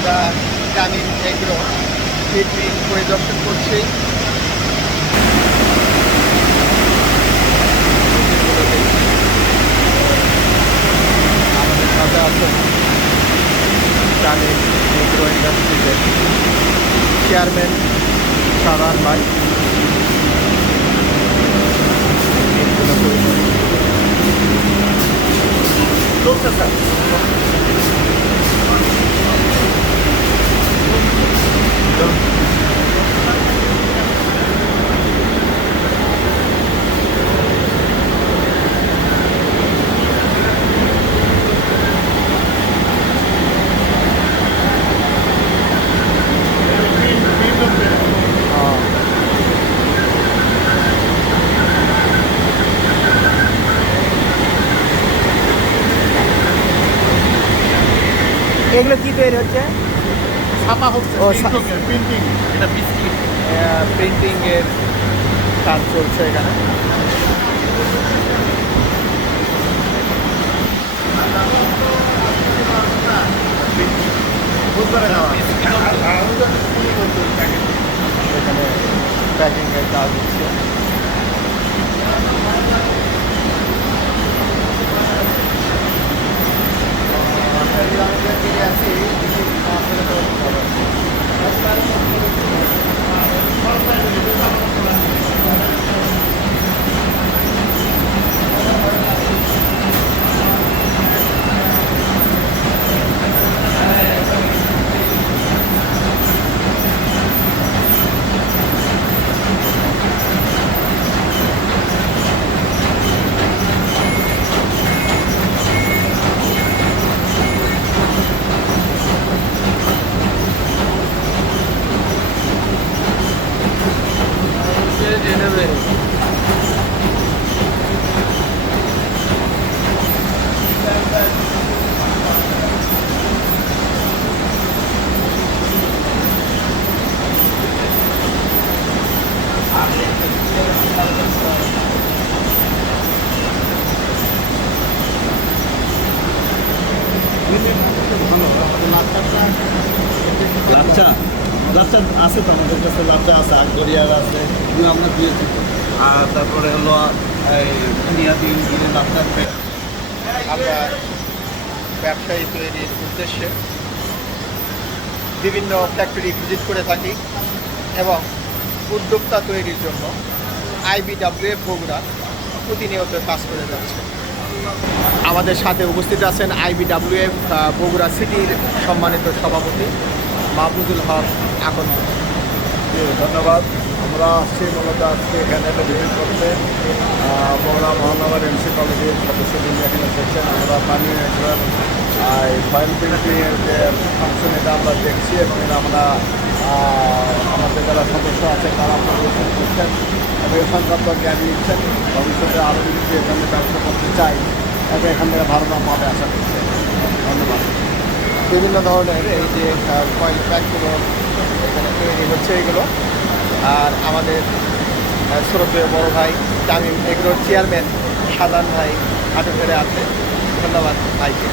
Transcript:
আমরা গ্রামীণ agro picnic পরিদর্শন করছি। আমাদের সাথে আছেন এগ্রো ইন্ডাস্ট্রিজের চেয়ারম্যান সারার ভাই। এগুলো পরিদর্শন চলছে এগুলো কি তৈরি হচ্ছে ছাপা হচ্ছে প্রিন্টিং এটা বিস্কিট প্রিন্টিং কাজ চলছে এখানে। এখানে প্যাকিং এর কাজ হচ্ছে। ఎనభై Laksa. লাচ্চা আছে তো আমাদের কাছে লাচ্চা আছে আগরিয়ার আছে, এগুলো আমরা দিয়েছি। আর তারপরে হলো, এই বুনিয়াদি লাচ্চার পেট আমরা ব্যবসায়ী তৈরির উদ্দেশ্যে বিভিন্ন ফ্যাক্টরি ভিজিট করে থাকি এবং উদ্যোক্তা তৈরির জন্য আইবিডাব্লিউএফ বগুড়া প্রতিনিয়ত কাজ করে যাচ্ছে। আমাদের সাথে উপস্থিত আছেন আইবিডাব্লিউএফ বগুড়া সিটির সম্মানিত সভাপতি মাহবুজুল হক জি, ধন্যবাদ। আমরা আসছি মূলত আজকে এখানে ভিজিট করতে বগুড়া মহানগর এমসি কমিটির সদস্যদের এখানে এসেছেন আমরা পানি একবার ফাইল প্রিন্টিংয়ের যে ফাংশন এটা আমরা দেখছি এবং এটা আমরা আমাদের যারা সদস্য আছে তারা পরিবেশন করছেন এবং সংক্রান্ত জ্ঞান নিচ্ছেন ভবিষ্যতে আরও যদি এখানে ব্যবসা করতে চাই তবে এখান থেকে ধারণা পাবে আশা করছি। ধন্যবাদ। বিভিন্ন ধরনের এই যে কয়েল প্যাকগুলো এখানে তৈরি হচ্ছে এগুলো আর আমাদের শ্রদ্ধেয় বড় ভাই তামিম এগুলোর চেয়ারম্যান সাদান ভাই হাটে আছে ধন্যবাদ ভাইকে।